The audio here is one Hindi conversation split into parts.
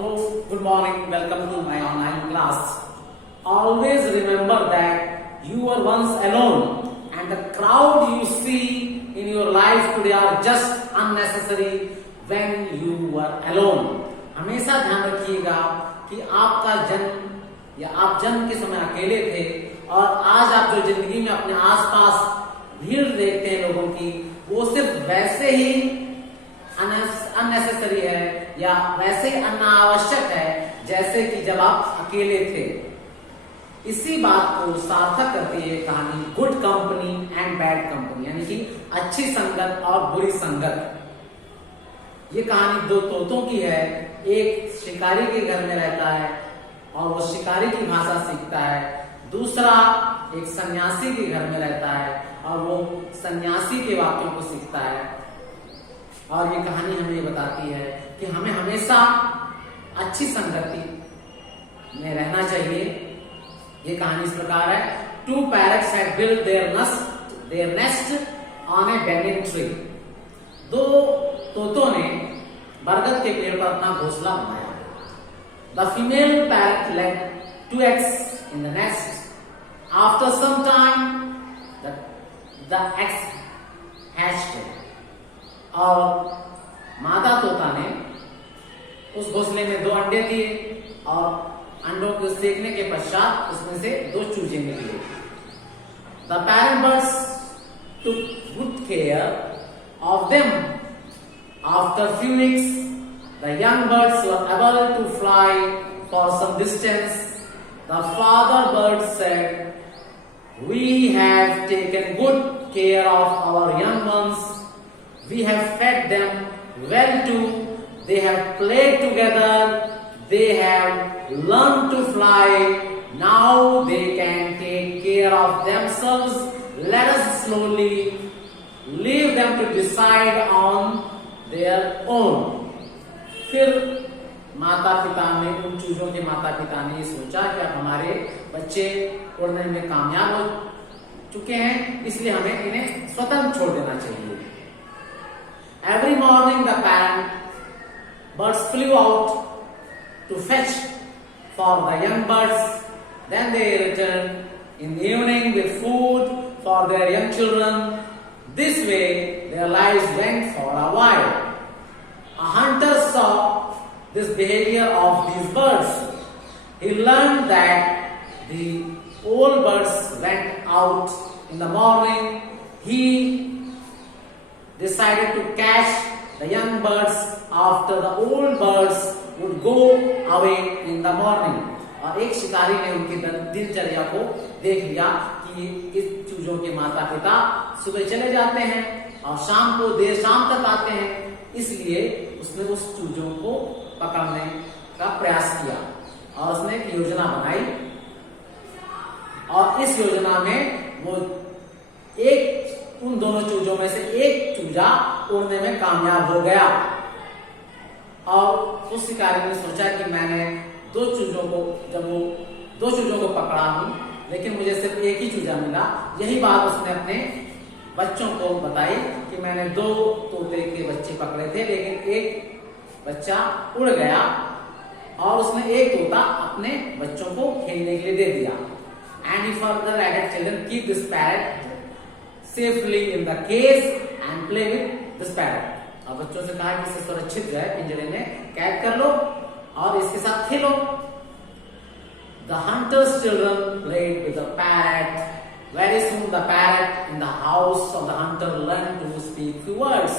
Hello, good morning, welcome to my online class. Always remember that you were once alone and the crowd you see in your life today are just unnecessary when you were alone. हमेशा ध्यान रखिएगा कि आपका जन्म या आप जन्म के समय अकेले थे और आज आप जो जिंदगी में अपने आसपास भीड़ देखते हैं लोगों की, वो सिर्फ वैसे ही अननेसेसरी है या वैसे ही अनावश्यक है जैसे कि जब आप अकेले थे। इसी बात को सार्थक करती है कहानी good company and bad company, यानी कि अच्छी संगत और बुरी संगत। ये कहानी दो तोतों की है। एक शिकारी के घर में रहता है और वो शिकारी की भाषा सीखता है। दूसरा एक सन्यासी के घर में रहता है और वो सन्यासी के वाक्यों को सीखता है। और ये कहानी हमें ये बताती है कि हमें हमेशा अच्छी संगति में रहना चाहिए। ये कहानी इस प्रकार है। Two parrots had built their nest on a baingan tree. दो तोतों ने बरगद के पेड़ पर अपना घोंसला बनाया। The female parrot laid 2 eggs in the nest. After some time, the eggs hatched. और मादा तोता ने उस घोंसले में 2 अंडे दिए और अंडों को सेकने के पश्चात उसमें से 2 चूजे निकले। The parent birds took good care of them. After few weeks, the young birds were able to fly for some distance. The father bird said, "We have taken good care of our young ones. We have fed them well too. They have played together. They have learned to fly. Now they can take care of themselves. Let us slowly leave them to decide on their own." फिर माता पिता ने, उन चूजों के माता पिता ने सोचा कि अब हमारे बच्चे उड़ने में कामयाब हो चुके हैं, इसलिए हमें इन्हें स्वतंत्र छोड़ देना चाहिए। Every morning the parent birds flew out to fetch for the young birds. Then they returned in the evening with food for their young children. This way their lives went for a while. A hunter saw this behavior of these birds. He learned that the old birds went out in the morning. He decided to catch the young birds after the old birds would go away in the morning. और एक शिकारी ने उनकी दिनचर्या को देख लिया कि इस चूजों के माता पिता सुबह चले जाते हैं और शाम को देर शाम तक आते हैं, इसलिए उसने उस चूजों को पकड़ने का प्रयास किया और उसने एक योजना बनाई। और इस योजना में वो उन दोनों चूजों में से एक चूजा उड़ने में कामयाब हो गया। और उस शिकारी ने सोचा कि मैंने 2 चूजों को पकड़ा हूं, लेकिन मुझे सिर्फ एक ही चूजा मिला। यही बात उसने अपने बच्चों को बताई कि मैंने 2 तोते के बच्चे पकड़े थे, लेकिन एक बच्चा उड़ गया और उसने एक तोता अपने बच्चों को खेलने के लिए दे दिया। And he further added, children keep this parrot safely in the cage and play with this parrot. और बच्चों से कहा कि इसे सुरक्षित जो है पिंजरे में कैद कर लो और इसके साथ खेलो। The hunter's children played with the parrot. Very soon the parrot in the house of the hunter learned to speak few words.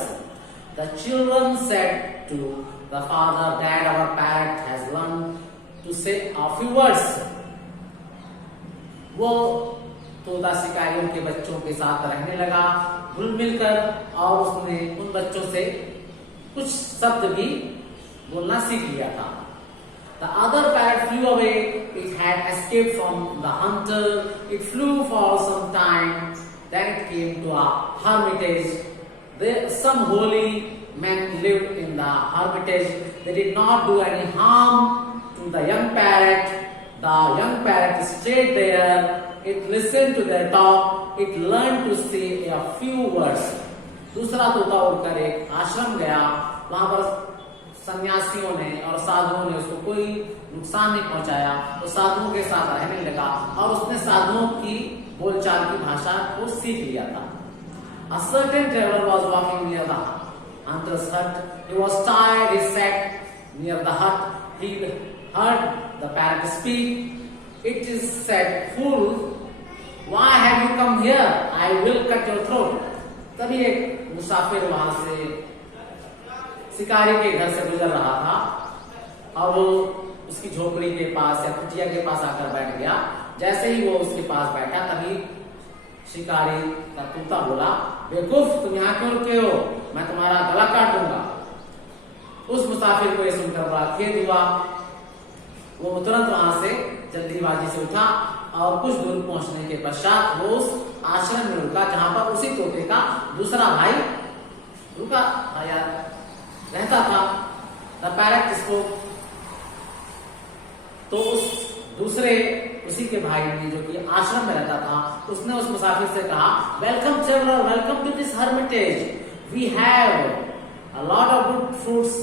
The children said to the father, "Dad, our parrot has learned to say a few words." वो तोता शिकारियों के बच्चों के साथ रहने लगा घुल मिलकर और उसने उन बच्चों से कुछ शब्द भी बोलना सीख लिया था। The other parrot flew away. It had escaped from the hunter. It flew for some time. Then it came to a hermitage. Some holy men lived in the hermitage. They did not do any harm to the young parrot. The young parrot stayed there. It listened to their talk. It learned to say a few words. दूसरा तोता उड़कर एक आश्रम गया, वहां पर सन्यासियों ने और साधुओं ने उसको कोई नुकसान नहीं पहुंचाया, तो साधुओं के साथ रहने लगा और उसने साधुओं की बोलचाल की भाषा को सीख लिया था। A certain traveler was walking near the hunter's hut. He was tired. He sat near the hut. He heard the parrot speak. It is said, "Fool, why have you come here? I will cut your throat." तभी एक मुसाफिर वहां से शिकारी के घर से गुजर रहा था और वो उसकी झोपड़ी के पास या कुटिया के पास आकर बैठ गया। जैसे ही वो उसके पास बैठा तभी शिकारी का तोता बोला, बेवकूफ, तुम यहाँ क्यों रुके हो? मैं तुम्हारा गला काट दूंगा। उस मुसाफिर को यह सुनकर बड़ा खेद हुआ। वो तुरंत वहां से जल्दीबाजी से उठा और कुछ दूर पहुंचने के पश्चात वो उस आश्रम में रुका जहां पर उसी तोते का दूसरा भाई रुका रहता था। The parrot spoke. तो उसी के भाई ने, जो कि आश्रम में रहता था, उसने उस मुसाफिर से कहा, welcome traveller, welcome to this hermitage. We have a lot of good fruits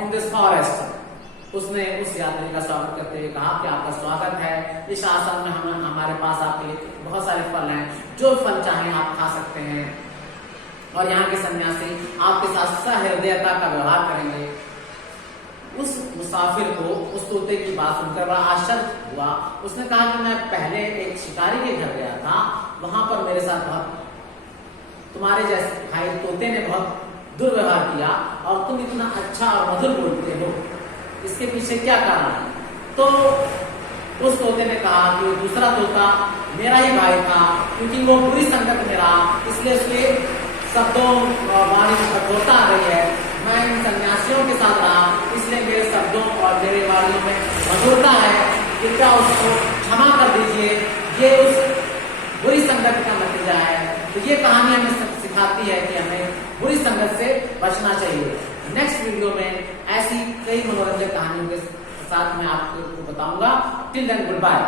in this forest. उसने उस यात्री का स्वागत करते हुए कहा कि आपका स्वागत है, इस आश्रम में हमारे पास आपके लिए बहुत सारे फल हैं, जो फल चाहें आप खा सकते हैं और यहाँ के सन्यासी आपके साथ सहृदयता का व्यवहार करेंगे। उस मुसाफिर को उस तोते की बात सुनकर बड़ा आश्चर्य हुआ। उसने कहा कि मैं पहले एक शिकारी के घर गया था, वहां पर मेरे साथ तुम्हारे जैसे भाई तोते ने बहुत दुर्व्यवहार किया और तुम इतना अच्छा और मधुर बोलते हो, इसके पीछे क्या कारण है? तो उस तोते ने कहा कि दूसरा तोता मेरा ही भाई था, क्योंकि वो बुरी संगत में रहा, इसलिए उसके शब्दों और वाणी में कठोरता आ गई है। मैं इन सन्यासियों के साथ रहा, इसलिए मेरे शब्दों और मेरे वाणियों में मधुरता है। कृपया उसको क्षमा कर दीजिए, ये उस बुरी संगत का नतीजा है। तो ये कहानी हमें सिखाती है कि हमें बुरी संगत से बचना चाहिए। नेक्स्ट वीडियो में ऐसी कई मनोरंजक कहानियों के साथ मैं आपको बताऊंगा। Till then, good bye.